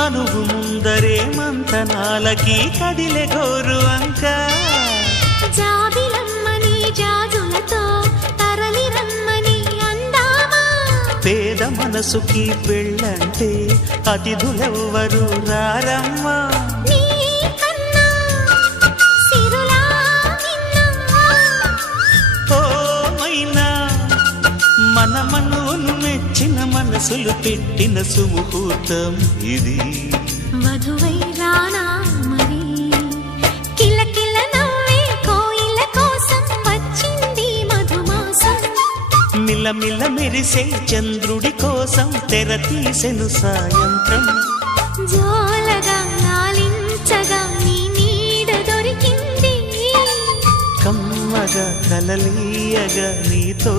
మనువు ముందరే మంతనాలకి కదిలే గోరు అంక జాబిలమ్మని జాజులతో తరలి రమ్మని అందామా పేద మనసుకి పెళ్ళంటే అతిథులెవ్వరు రారమ్మా మన మనవును మెచ్చిన మనసులు పెట్టిన సుముహూర్తం ఇది వధువై రానా మరి కిలకిల నవ్వే కోయిల కోసం వచ్చింది మధుమాసం మిలమిల మెరిసే చంద్రుడి కోసం తెర తీసెను సాయంత్రం జోలగా నాలించగా నీ నీడ దొరికింది కమ్మగా కలలీయగా నీతో